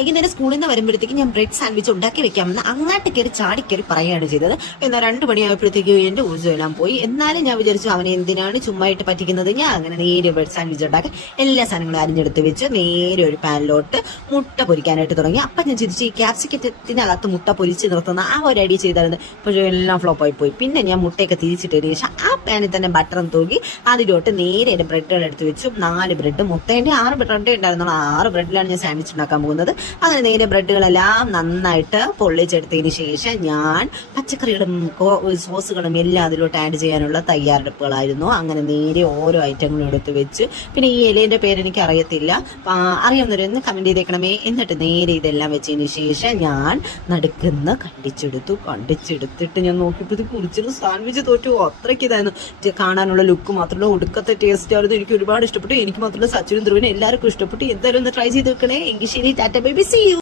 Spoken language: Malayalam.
വൈകുന്നേരം സ്കൂളിൽ നിന്ന് വരുമ്പോഴത്തേക്ക് ഞാൻ ബ്രെഡ് സാൻഡ്വിച്ച് ഉണ്ടാക്കി വെക്കാമെന്ന് അങ്ങോട്ട് കയറി ചാടിക്കയറി പറയുകയാണ് ചെയ്തത്. എന്നാൽ 2 മണിയായപ്പോഴത്തേക്ക് എന്റെ ഊർജ്ജം എല്ലാം പോയി. എന്നാലും ഞാൻ വിചാരിച്ചു അവനെ എന്തിനാണ് ചുമ്മായിട്ട് പറ്റിക്കുന്നത്. ഞാൻ അങ്ങനെ നേരെ ബ്രെഡ് സാൻഡ്വിച്ച് ഉണ്ടാക്കി എല്ലാ സാധനങ്ങളും അരിഞ്ഞെടുത്ത് വെച്ച് നേരെ ഒരു പാനിലോട്ട് മുട്ട പൊരിക്കാനായിട്ട് തുടങ്ങി. അപ്പം ഞാൻ ചിന്തിച്ചു ഈ ക്യാപ്സിക്കത്തിനകത്ത് മുട്ട പൊരിച്ച് നിർത്തുന്ന ആ ഒരു ഐഡിയ ചെയ്തായിരുന്നു. പക്ഷേ എല്ലാം ഫ്ലോപ്പായി പോയി. പിന്നെ ഞാൻ മുട്ടയൊക്കെ തിരിച്ചിട്ടതിന് ശേഷം ആ പാനിൽ തന്നെ ബട്ടറും തൂക്കി അതിലോട്ട് നേരെ എന്റെ ബ്രെഡുകൾ എടുത്ത് വെച്ചു. 4 ബ്രെഡ്, മുട്ടേന്റെ 6 ബ്രെഡ് ഉണ്ടായിരുന്നുള്ളൂ. 6 ബ്രെഡിലാണ് ഞാൻ സാൻഡ്വിച്ച് ഉണ്ടാക്കാൻ പോകുന്നത്. അങ്ങനെ നേരെ ബ്രെഡുകളെല്ലാം നന്നായിട്ട് പൊള്ളിച്ചെടുത്തതിന് ശേഷം ഞാൻ പച്ചക്കറികളും സോസുകളും എല്ലാം അതിലോട്ട് ആഡ് ചെയ്യാനുള്ള തയ്യാറെടുപ്പുകളായിരുന്നു. അങ്ങനെ നേരെ ഓരോ ഐറ്റങ്ങളും എടുത്ത് വെച്ച്, പിന്നെ ഈ ഇലേന്റെ പേരെനിക്ക് അറിയത്തില്ല, അറിയാവുന്നവരൊന്ന് കമന്റ് ചെയ്തേക്കണമേ. എന്നിട്ട് നേരെ ഇതെല്ലാം വെച്ചതിന് ശേഷം ഞാൻ നടുക്കുന്ന കണ്ടിച്ചെടുത്തിട്ട് ഞാൻ നോക്കിയപ്പോൾ കുറിച്ചൊരു സാൻഡ്വിച്ച് തോറ്റു. അത്രയ്ക്ക് ഇതായിരുന്നു. കാണാനുള്ള ലുക്ക് മാത്രമല്ല, ഒടുക്കത്തെ ടേസ്റ്റ് ആയിരുന്നു. എനിക്ക് ഒരുപാട് ഇഷ്ടപ്പെട്ടു. എനിക്ക് മാത്രമല്ല സച്ചിനും ധ്രുവനും എല്ലാവർക്കും ഇഷ്ടപ്പെട്ടു. എന്തായാലും ഒന്ന് ട്രൈ ചെയ്ത് വെക്കണേ. എങ്കിൽ ശരി, tata bye bye, see U.